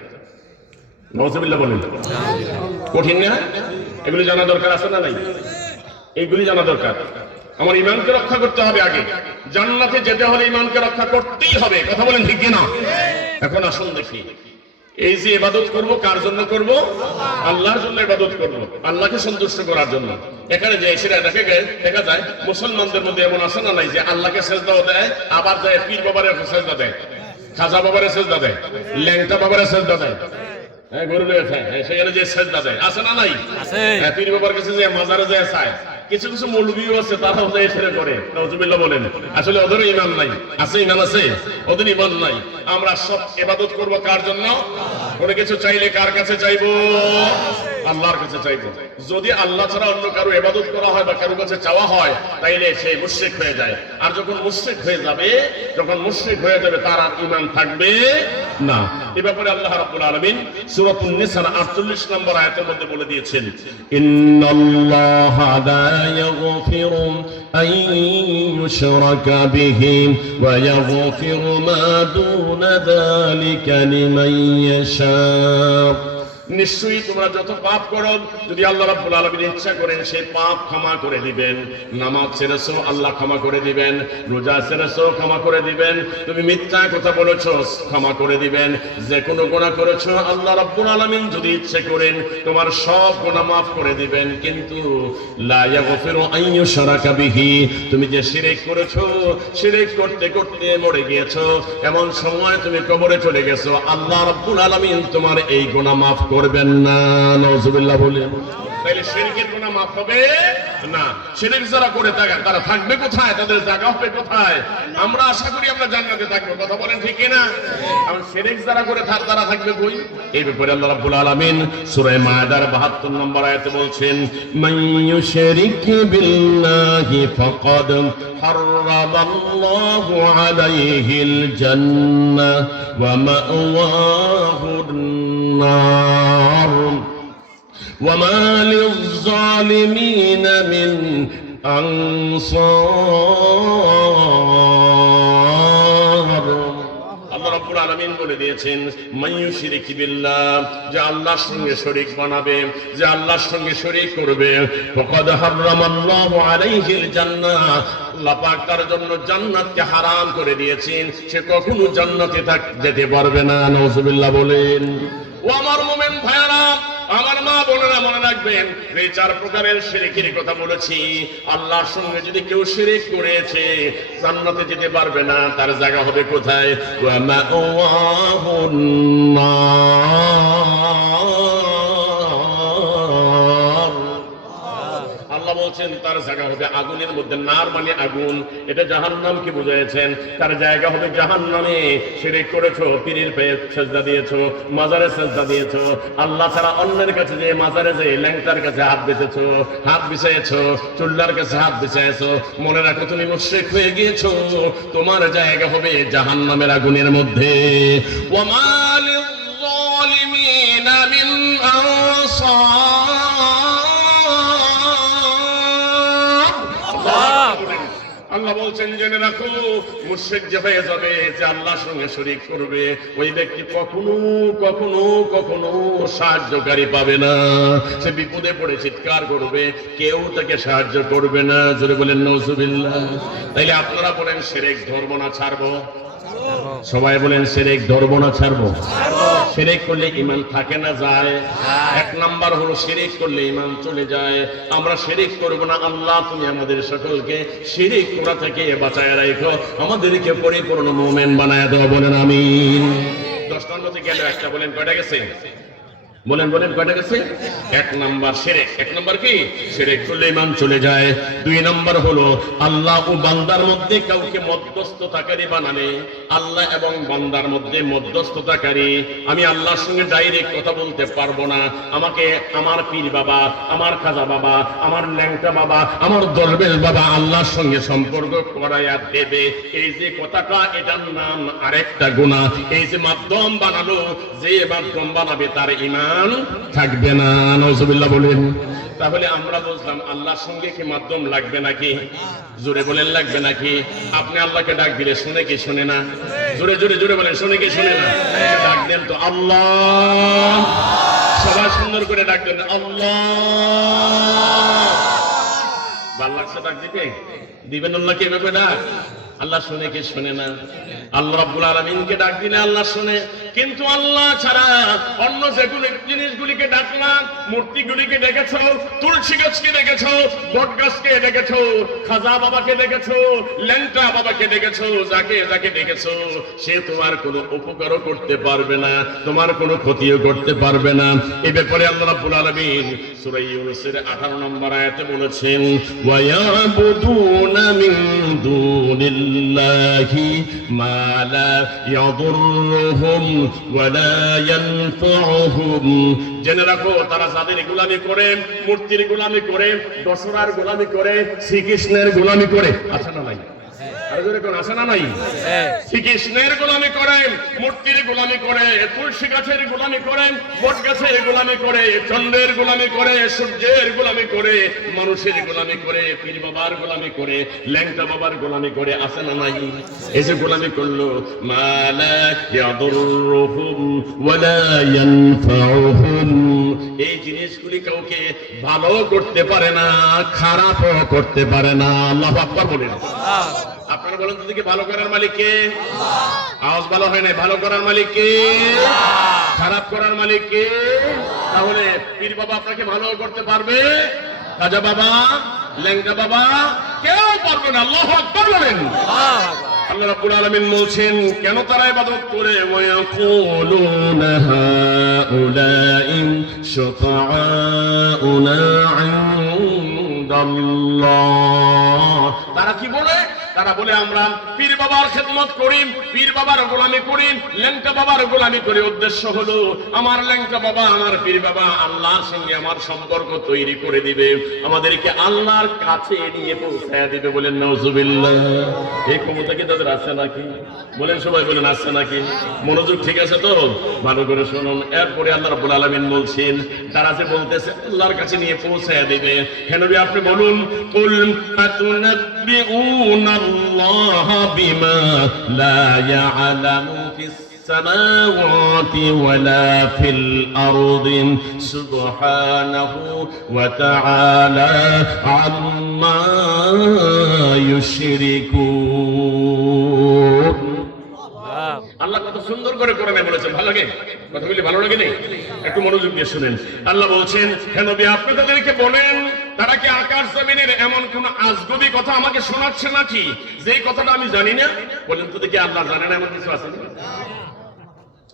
নাউযুবিল্লাহ বলেন। কঠিন না? এগুলি জানা দরকার আছে না নাই? এইগুলি জানা দরকার। আমার ঈমানকে রক্ষা করতে হবে আগে। জান্নাতে যেতে হলে ঈমানকে রক্ষা করতেই হবে। কথা বলেন ঠিক কিনা? এখন আসুন দেখি, এই যে ইবাদত করব কার জন্য করব? আল্লাহর জন্য ইবাদত করব, আল্লাহকে সন্তুষ্ট করার জন্য। এখানে যে এসে দেখা যায় মুসলমানদের মধ্যে এমন আছে না নাই যে আল্লাহকে সেজদাও দেয়, আবার যায় পীর বাবারে সেজদা দেয়, খাজা বাবারে সেজদা দেয়, ল্যাংটা বাবারে সেজদা দেয়, সেখানে যে সেজদা দেয় আছে না নাই? পীর বাবার কাছে যে মাজারে যায় চায়। কিছু কিছু মৌলবীও আছে, তারাও যায় সেরে করে। নাউযুবিল্লাহ বলেন। আসলে ওদের ঈমান নাই। আছে ঈমান আছে? ওদের ঈমান নাই। আমরা সব ইবাদত করব কার জন্য? কোনো কিছু চাইলে কার কাছে চাইবো? আল্লাহর কাছে চাইবো। যদি আল্লাহ ছাড়া অন্য কারো ইবাদত করা হয় বা কারো কাছে চাওয়া হয়, তাইলে সে মুশরিক হয়ে যায়। আর যখন মুশরিক হয়ে যাবে তার আর ঈমান থাকবে না। এই ব্যাপারে আল্লাহ রাব্বুল আলামিন সূরাতুন নিসার 48 নম্বর আয়াতের মধ্যে বলে দিয়েছেন, ইন্নাল্লাহা লা ইয়াগফিরু আন ইউশরাকা বিহি ওয়া ইয়াগফিরু মা দুনা যালিকা লিমান ইয়াশা। নিশ্চয়ই তোমরা যত পাপ করো, যদি আল্লাহ রাব্বুল আলামিন ইচ্ছা করেন সেই পাপ ক্ষমা করে দিবেন। নামাজ ছেড়েছো, আল্লাহ ক্ষমা করে দিবেন। রোজা ছেড়েছো, ক্ষমা করে দিবেন। তুমি মিথ্যা কথা বলেছো, ক্ষমা করে দিবেন। যে কোনো গুনাহ করেছো, আল্লাহ রাব্বুল আলামিন যদি ইচ্ছে করেন তোমার সব গুনাহ মাফ করে দিবেন। কিন্তু লা ইয়াগফিরু আন ইউশরাকা বিহি, তুমি যে শিরক করেছো, শিরক করতে করতে মরে গিয়েছো, এমন সময় তুমি কবরে চলে গেছো, আল্লাহ রাব্বুল আলামিন তোমার এই গুনাহ মাফ করবেন না। নাউযুবিল্লাহ বলেন। তাইলে শিরকের গুনাহ মাফ হবে না। শিরক যারা করে থাকে তারা থাকবে কোথায়? তাদের জায়গা হবে কোথায়? আমরা আশা করি আমরা জান্নাতে থাকবো। কথা বলেন ঠিক কিনা? কারণ শিরক যারা করে তারা থাকবে কই? এই ব্যাপারে আল্লাহ রাব্বুল আলামিন সূরা মায়দার 72 নম্বর আয়াতে বলছেন, মান ইউশরিক বিল্লাহি ফাকাদ হারামাল্লাহু আলাইহিল জান্নাহ ওয়া মাওয়াহুন নার ওয়া মা লিয-যালিমিন মিন আনসার। আল্লাহ রাব্বুল আলামিন বলে দিয়েছেন, মান ইউশরিক বিল্লাহ, যে আল্লাহর সঙ্গে শরীক বানাবে, যে আল্লাহর সঙ্গে শরীক করবে, ফাকাদ হারামাল্লাহু আলাইহিল জান্নাহ, আল্লাহ পাক তার জন্য জান্নাতকে হারাম করে দিয়েছেন। সে কখনো জান্নাতে যেতে পারবে না। নাউযুবিল্লাহ বলেন। ও আমার মুমিন ভাইরা, আমার মা বোনেরা, মনে রাখবেন এই চার প্রকারের শিরকের কথা বলেছি। আল্লাহর সঙ্গে যদি কেউ শিরক করেছে, জান্নাতে যেতে পারবে না। তার জায়গা হবে কোথায়? ওয়া মাওয়াহুন নার। আল্লাহ বলছেন তার জায়গা হবে আগুনের মধ্যে। নার মানে আগুন, এটা জাহান্নামকে বুঝাইছেন। তার জায়গা হবে জাহান্নামে। শিরক করেছো, পীরের পায়ে সেজদা দিয়েছো, মাজারে সেজদা দিয়েছো, আল্লাহ ছাড়া অন্যের কাছে যে মাজারে যে ল্যাংটার কাছে হাত বিছেছো, হাত বিছাইছো, চুল্লার কাছে হাত বিছাইছো, মনে রাখো তুমি মুশরিক হয়ে গিয়েছো। তোমার জায়গা হবে জাহান্নামের আগুনের মধ্যে। ওয়া মা লিয-যালিমিনা মিন আনসার। আল্লাহ বলছেন জেনে রাখো, মুশরিক যে হয়ে যাবে, যে আল্লাহর সঙ্গে শরীক করবে, ওই ব্যক্তি কখনো কখনো কখনো সাহায্যকারী পাবে না। সে বিপদে পড়ে চিৎকার করবে, কেউ তাকে সাহায্য করবে না। জোরে বলেন নাউযুবিল্লাহ। তাইলে আপনারা বলেন শিরক ধরবো না ছাড়বো? সবাই বলেন শিরক ধরবো না ছাড়বো? শিরক করলে ঈমান থাকে না যায়? এক নাম্বার হলো শিরক করলে ঈমান চলে যায়। আমরা শিরক করব না। আল্লাহ তুমি আমাদের সকলকে শিরক করা থেকে বাঁচায় রাখো, আমাদেরকে পরিপূর্ণ মুমিন বানায় দাও। বলেন আমিন। 10টার মধ্যে গেল একটা, বলেন কয়টা গেছে? বলেন বলেন কয়টা গেছে? 1 নাম্বার শিরক। 1 নাম্বার কি? শিরক করলে ঈমান চলে যায়। 2 নাম্বার হলো আল্লাহ ও বান্দার মধ্যে কাউকে মধ্যস্থতাকারী বানালে, আল্লাহ এবং বান্দার মধ্যে মধ্যস্থতাকারী। আমি আল্লাহর সঙ্গে ডাইরেক্ট কথা বলতে পারবো না, আমাকে আমার পীর বাবা, আমার খাজা বাবা, আমার ল্যাংটা বাবা, আমার দরবেশ বাবা আল্লাহর সঙ্গে সম্পর্ক করাইয়া দেবে। এই যে কথাটা, এটার নাম আরেকটা গুনাহ। এই যে মাধ্যম বানালো, যে মাধ্যম বানাবে তার ঈমান থাকবে না। নাউজুবিল্লাহ বলেন। তাহলে আমরা বুঝলাম আল্লাহর সঙ্গে কি মাধ্যম লাগবে নাকি? জোরে বলেন লাগবে নাকি? আপনি আল্লাহকে ডাক দিলে শুনে কি শুনে না? জোরে জোরে জোরে বলেন, শুনে কি শুনে না? ডাক দেন তো আল্লাহ, সবাই সুন্দর করে ডাক দেন আল্লাহ। ভালো লাগছে ডাক দিতে? দিবেন আল্লাহকে এভাবে ডাক? আল্লাহ শুনে কি শুনে না? আল্লাহ রাব্বুল আলামিনকে ডাক দিলে আল্লাহ শুনে, কিন্তু আল্লাহ ছাড়া অন্য যেগুলো জিনিসগুলিকে ডাকলাম, মূর্তিগুলিকে ডেকেছ, তুলসী গাছকে ডেকেছ, বট গাছকে ডেকেছ, খাজা বাবাকে ডেকেছ, ল্যাংটা বাবাকে ডেকেছ, যাকে যাকে ডেকেছ, সে তোমার কোনো উপকারও করতে পারবে না, তোমার কোনো ক্ষতিও করতে পারবে না। এই ব্যাপারে আল্লাহ রাব্বুল আলামিন সূরা ইউনূসের 18 নম্বর আয়াতে বলেছেন, ওয়া ইয়াবুদুনা মিন দুনিল্লাহি মা লা ইয়াদুররুহুম ওয়া লা ইয়ানফাউহুম। জেনে রাখো, তারা যাদের গোলামি করে, মূর্তির গোলামি করে, দশরার গোলামি করে, শ্রীকৃষ্ণের গোলামি করে, আছে না নাই? আছে না নাই? শ্রীকৃষ্ণের গোলামি করেন, মূর্তির গোলামি করে, তুলসী গাছের গোলামি করেন, বট গাছের গোলামি করে, চন্দ্রের গোলামি করে, সূর্যের গোলামি করে, মানুষের গোলামি করে, পীর বাবার গোলামি করে, ল্যাংটা বাবার গোলামি করে, আছে না নাই? এই যে গোলামি করলো, মা লা ইয়াদুররুহুম ওয়া লা ইয়ানফাউহুম, এই জিনিসগুলি কাউকে ভালো করতে পারে না, খারাপও করতে পারে না। আল্লাহু আকবার বলেন। আপনারা বলেন তো দেখি, ভালো করার মালিক কে? আওয়াজ ভালো হয় না। ভালো করার মালিক কে? খারাপ করার মালিক কে? তাহলে পীর বাবা আপনাকে ভালো করতে পারবে? খাজা বাবা, ল্যাংটা বাবা কেউ পারবে না। আল্লাহু আকবার বলেন। আল্লাহ রাব্বুল আলামিন বলছেন, কেন তারা ইবাদত করে? ওয়ায়াকুলুনা হাউলাই শুফাআউনা ইনদাল্লাহ। তারা কি বলে? তারা বলে আমরা পীর বাবার খেদমত করি, পীর বাবার গোলামি করি, ল্যাংটা বাবার গোলামি করি। উদ্দেশ্য হলো আমার ল্যাংটা বাবা, আমার পীর বাবা আল্লাহর সঙ্গে আমার সম্পর্ক তৈরি করে দিবে, আমাদেরকে আল্লাহর কাছে নিয়ে পৌঁছায় দিবে। বলেন নাউজুবিল্লাহ। এই ক্ষমতা কি তাদের আছে নাকি? বলেন সবাই, বলেন আছে নাকি? মনোযোগ ঠিক আছে তো? ভালো করে শুনুন। এরপরে আল্লাহ রাব্বুল আলামিন বলছেন, তারা যে বলতেছে আল্লাহর কাছে নিয়ে পৌঁছায় দিবে, হে নবী আপনি বলুন, কুল আতুনাব্বিউনা আল্লাহ বিমা লা ইয়ালামু ফিস সামাওয়াতি ওয়ালা ফিল আরদি সুবহানাহু ওয়া তাআলা আম্মা ইউশরিকুন। আল্লাহ কত সুন্দর করে কোরআনে বলেছেন, ভালো লাগে? কথাগুলি ভালো লাগে নেই? একটু মনোযোগ দিয়ে শুনেন। আল্লাহ বলছেন, হে নবী আপনি তাদেরকে বলেন, তারা কি আকাশ জমিনের এমন কোন আজগবি কথা আমাকে শোনাচ্ছে নাকি যে কথাটা আমি জানি না? বলেন তো দেখি, আল্লাহ জানে না এমন কিছু আছে না?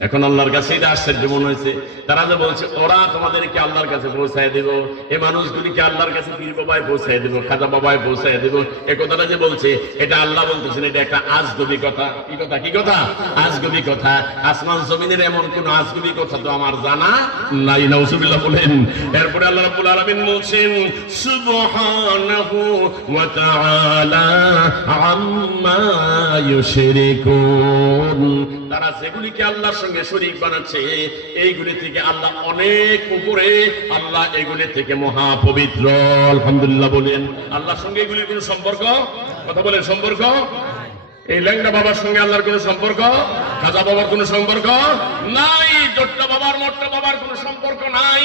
এখন আল্লাহর কাছে এটা আশ্চর্য মনে হয়েছে। তারা যে বলছে ওরা তোমাদেরকে আল্লাহর কাছে পৌঁছায় দেব, এই মানুষগুলিকে আল্লাহর কাছে পীর বাবায় পৌঁছায় দেব, খাজা বাবায় পৌঁছায় দেব, এই কথাটা যে বলছে এটা আল্লাহ বলতেছেন, এটা একটা আজগবি কথা। কি কথা? কি কথা? আজগবি কথা। আসমান জমিনের এমন কোন আজগবি কথা তো আমার জানা নাই। নাউজুবিল্লাহ বলেন। এরপরে আল্লাহ রাব্বুল আলামিন বলছেন, সুবহানাহু ওয়া তাআলা আম্মা ইউশরিকুন। তারা যেগুলিকে আল্লাহর সঙ্গে শরীক বানাচ্ছে এইগুলি থেকে আল্লাহ অনেক উপরে, আল্লাহ এগুলি থেকে মহা পবিত্র। আলহামদুলিল্লাহ বলেন। আল্লাহর সঙ্গে এগুলির কোন সম্পর্ক? কথা বলেন, সম্পর্ক? এই ল্যাংটা বাবার সঙ্গে আল্লাহর কোন সম্পর্ক? খাজা বাবার কোন সম্পর্ক নাই। জট্টা বাবার, মোট্টা বাবার কোন সম্পর্ক নাই।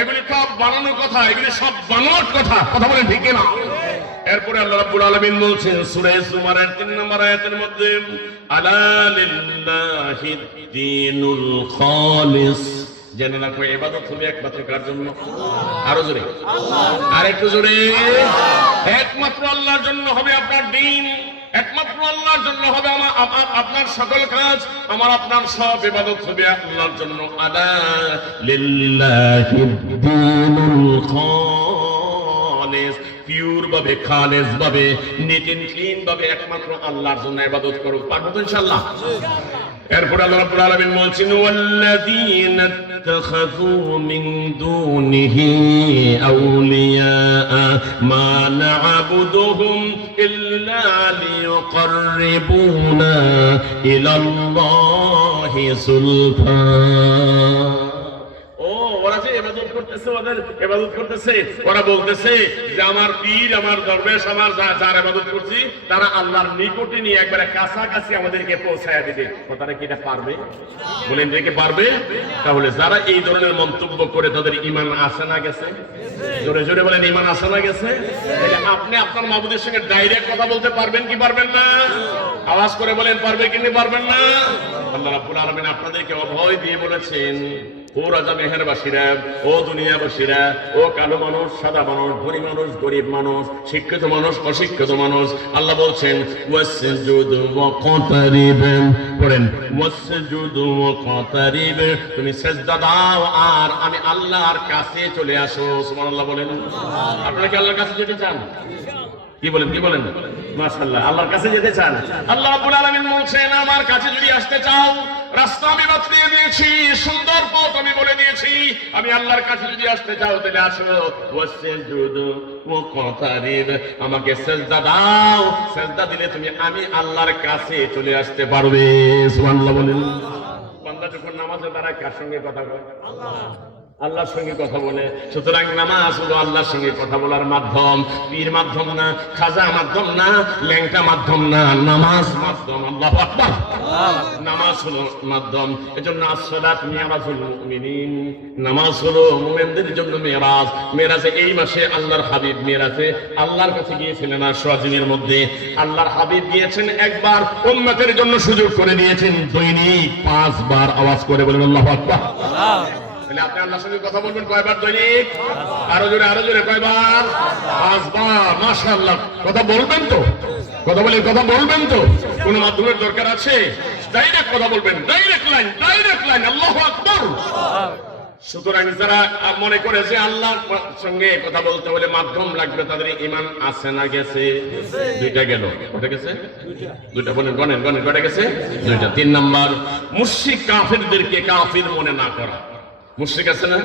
এগুলি সব বানানো কথা, এগুলি সব বানোয়াট কথা। কথা বলেন ঠিক না? এরপরে আল্লাহ রাব্বুল আলামিন বলছেন সূরা জুমারের 3 নম্বর আয়াতের মধ্যে, আলা লিল্লাহিদ দীনুল খালিস। জেনে রাখো, ইবাদত হবে একমাত্র কার জন্য? আরো জোরে, আর একটু জোরে। একমাত্র আল্লাহর জন্য হবে আপনার দ্বীন, একমাত্র আল্লাহর জন্য হবে, আপনার সকল কাজ, আমার আপনার সব ইবাদত হবে আল্লাহর জন্য। আলা লিল্লাহিদ দীনুল খালিস, পিওর ভাবে, খালেস ভাবে, নিট এন্ড ক্লিন ভাবে একমাত্র আল্লাহর জন্য ইবাদত করো। পারবো তো ইনশাআল্লাহ? এরপর আল্লাহ রাব্বুল আলামিন বলছেন ওয়াল্লাযীনা ইত্তাখাযু মিন দুনিহি আউলিয়া মা না'বুদুহুম ইল্লা লিয়ুকাররিবুনা ইলাল্লাহি সুলফা। ওরা যে ইবাদত করতেছে, ওদের ইবাদত করতেছে, ওরা বলতেছে যে আমার পীর, আমার দরবেশ, আমার যার ইবাদত করছি তারা আল্লাহর নিকটে নিয়ে একবারে কাছাকাছি আমাদেরকে পৌঁছায়া দিবে। কথাটা কি এটা পারবে? বলেন দেখে পারবে? তাহলে যারা এই ধরনের মন্তব্য করে তাদের ঈমান আছে না গেছে? জোরে জোরে বলেন ঈমান আছে না গেছে? তাহলে আপনি আপনার মাবুদের সঙ্গে ডাইরেক্ট কথা বলতে পারবেন কি পারবেন না? আওয়াজ করে বলেন পারবে কি পারবেন না? আল্লাহ রাব্বুল আলামিন আপনাদেরকে অভয় দিয়ে বলেছেন, ও রাজা মেহেরবাসীরা, ও দুনিয়াবাসীরা, ও কালো মানুষ, সাদা মানুষ, ধনী মানুষ, গরিব মানুষ, শিক্ষিত মানুষ, অশিক্ষিত মানুষ, আল্লাহ বলছেন ওয়াসজুদু ওয়াকতারিব, পড়েন ওয়াসজুদু ওয়াকতারিব, তুমি সিজদা দাও আর আমি আল্লাহর কাছে চলে আসো। সুবহানাল্লাহ বলেন। আপনারা কি আল্লাহর কাছে যেতে চান? কি বলেন কি বলেন? মাশাআল্লাহ, আল্লাহর কাছে যেতে চান? আল্লাহ রাব্বুল আলামিন বলছেন আমার কাছে যদি আসতে চাও, রাস্তা আমি বাতলিয়ে দিয়েছি, সুন্দর পথ আমি বলে দিয়েছি, আমি আল্লাহর কাছে যদি আসতে চাও তাহলে আসো। ওয়াসজুদু ওয়াকতারিব, আমাকে সিজদা দাও, সিজদা দিলে তুমি আমি আল্লাহর কাছে চলে আসতে পারবে। সুবহানাল্লাহ বলেন। বান্দা যখন নামাজে দাঁড়ায় কার সঙ্গে কথা বলে? আল্লাহর সঙ্গে কথা বলে। সুতরাং নামাজ হলো আল্লাহর সঙ্গে কথা বলার মাধ্যম, পীর মাধ্যম না, খাজা মাধ্যম না, ল্যাংটা মাধ্যম না, নামাজ মাধ্যম। আল্লাহু আকবার। নামাজ হলো মাধ্যম। এজন্য আসসালাত মিরাজুল মুমিনিন, নামাজ হলো মুমিনদের জন্য মেরাজ। মেরাজে এই মাসে আল্লাহর হাবিব মেরাজে আল্লাহর কাছে গিয়েছিলেন আর সোয়াজিনের মধ্যে আল্লাহর হাবিব গিয়েছেন একবার, উম্মতের জন্য সুযোগ করে দিয়েছেন দৈনিক 5 বার। আওয়াজ করে বলেন আল্লাহু আকবার। আপনি আল্লাহর সঙ্গে কথা বলবেন কয়বার দৈনিক? আরো জোরে কয়বার? 5 বার। মাশাআল্লাহ। কথা বলবেন তো? কথা বলবেন তো? কোন মাধ্যমের দরকার আছে? ডাইরেক্ট কথা বলবেন, ডাইরেক্ট লাইন। আল্লাহু আকবার। সুতরাং যারা মনে করে যে আল্লাহর সঙ্গে কথা বলতে হলে মাধ্যম লাগবে, তাদের ঈমান আছে না গেছে? দুইটা গেল। কয়টা গেছে? দুইটা। বলেন গণেন কয়টা গেছে? দুইটা। 3 নাম্বার, মুশরিক কাফেরদেরকে কাফির মনে না করা। মুশরিক আছে না,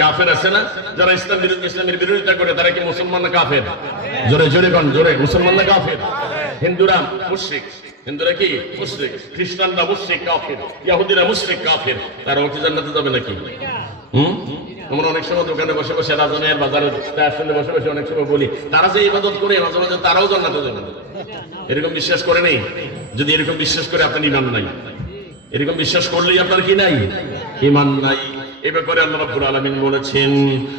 কাফের আছে না, যারা ইসলামের বিরোধিতা করে তারা কি মুসলমান না কাফের? জোরে জোরে মুসলমান না কাফের? হিন্দুরা মুশরিক, হিন্দুরা কি মুশরিক, খ্রিস্টানরা মুশরিক কাফের, ইহুদিরা মুশরিক কাফের, তারা কি জান্নাতে যাবে নাকি? আমরা অনেক সময় দোকানে বসে বসে, রাজনের বাজারে স্টেশনে বসে বসে অনেক সময় বলি তারা যে ইবাদত করে মাঝে মাঝে তারাও জান্নাতে যাবে। এরকম বিশ্বাস করে নেই? যদি এরকম বিশ্বাস করে আপনার ঈমান নাই। এরকম বিশ্বাস করলেই আপনার কি নাই? ঈমান নাই। এই ব্যাপারে আল্লাহ রাব্বুল আলামিন বলেছেন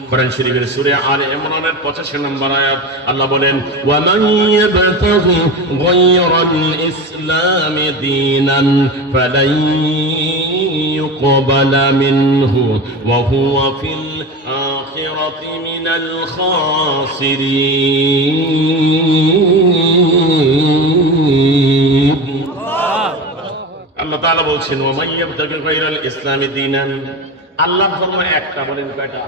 কোরআন শরীফের সূরা আলে ইমরানের 85 নম্বর আয়াত, আল্লাহ বলেন ওয়া মান ইয়াবতাগি গায়রাল ইসলামি দীনান ফালাই ইউকবালা মিনহু ওয়া হুয়া ফিল আখিরাতি মিনাল খাসিরিন। আল্লাহ তাআলা বলছেন ওয়া মান ইয়াবতাগি গায়রাল ইসলামি দীনান, আল্লাহর ধর্ম একটা। বলেন কয়টা?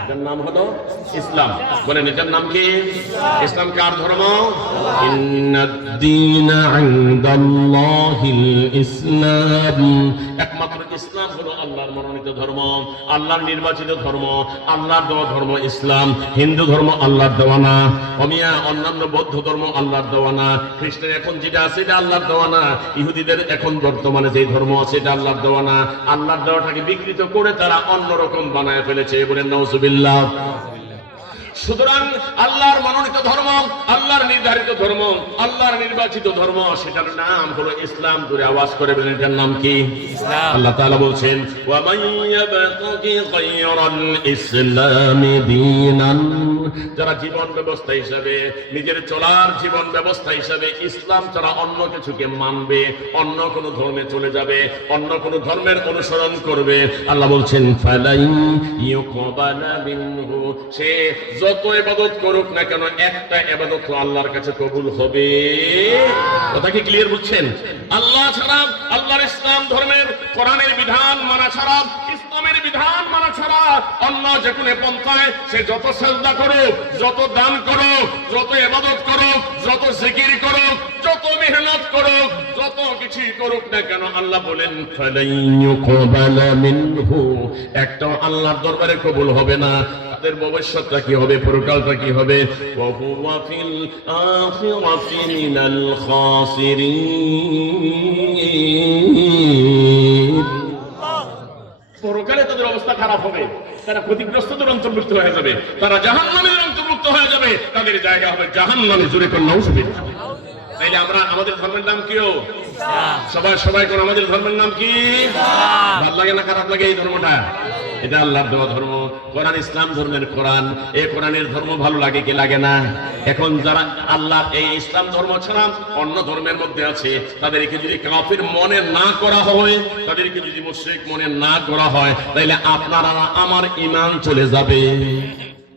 এটার নাম হলো ইসলাম। বলেন এটার নাম কি? ইসলাম কার ধর্ম? ইন্নাদ-দীনা ইনদাল্লাহিল ইসলাম, একমাত্র ইসলাম হলো আল্লাহর মনোনীত ধর্ম, আল্লাহর নির্বাচিত ধর্ম, আল্লাহর দেওয়া ধর্ম ইসলাম। হিন্দু ধর্ম আল্লাহর দেওয়া না, অমিয়া অন্যান্য বৌদ্ধ ধর্ম আল্লাহর দেওয়া না, খ্রিস্টান এখন যেটা আছে এটা আল্লাহর দেওয়া না, ইহুদিদের এখন বর্তমানে যে ধর্ম আছে এটা আল্লাহর দেওয়া না। আল্লাহর দেওয়াটাকে বিকৃত করে তারা অন্যরকম বানায় ফেলেছে। বলেন নাউজুবিল্লাহ। সুতরাং আল্লাহর মনোনীত ধর্ম, আল্লাহর নির্ধারিত ধর্ম, আল্লাহর নির্বাচিত ধর্ম, সেটার নাম হলো ইসলাম। জোরে আওয়াজ করে বলেন এটার নাম কি? আল্লাহ তাআলা বলছেন ওয়া মান ইয়াবতাগি গায়রাল ইসলামি দীনান, যারা জীবন ব্যবস্থা হিসাবে, নিজের চলার জীবন ব্যবস্থা হিসাবে ইসলাম ছাড়া অন্য কিছুকে মানবে, অন্য কোন ধর্মে চলে যাবে, অন্য কোন ধর্মের অনুসরণ করবে, আল্লাহ বলছেন ফালাই ইউকবালা মিনহু, সে যত ইবাদত করুক না কেন একটা ইবাদত তো আল্লাহর কাছে কবুল হবে। কথা কি ক্লিয়ার বুঝছেন? আল্লাহ ছাড়া, আল্লাহর ইসলাম ধর্মের কোরআনের বিধান মানা ছাড়া, ইসলামের বিধান মানা ছাড়া অন্য যে কোনো পন্থায় সে যত সাজদা করুক, যত দান করুক, যত ইবাদত করুক, যত জিকির করুক, যত মেহনত করুক, যত কিছু করুক না কেন আল্লাহ বলেন ফালাইয়ুকবালা মিনহু, একটা আল্লাহর দরবারে কবুল হবে না। তাদের ভবিষ্যৎটা কি হবে, পরকালটা কি হবে? ওয়া হুয়া ফিল আখিরাতি মিনাল খাসিরিন, পরকালে তাদের অবস্থা খারাপ হবে, তারা ক্ষতিগ্রস্তদের অন্তর্ভুক্ত হয়ে যাবে, তারা জাহান্নামের অন্তর্ভুক্ত হয়ে যাবে, তাদের জায়গা হবে জাহান্নামে। জোরে কোন নাউজুবিল্লাহ। তাইলে আমরা, আমাদের ধর্মের নাম কি? সবাই কোন আমাদের ধর্মের নাম কি? ভালো লাগে না খারাপ লাগে এই ধর্মটা? এটা আল্লাহর দেওয়া ধর্ম, কোরআন, ইসলাম ধর্মের কোরআন। এই কোরআনের ধর্ম ভালো লাগে কি লাগে না? এখন যারা আল্লাহর এই ইসলাম ধর্ম ছাড়া অন্য ধর্মের মধ্যে আছে, তাদেরকে যদি কাফির মনে না করা হয়, তাদেরকে যদি মুশরিক মনে না করা হয়, তাইলে আপনার আমার ঈমান চলে যাবে।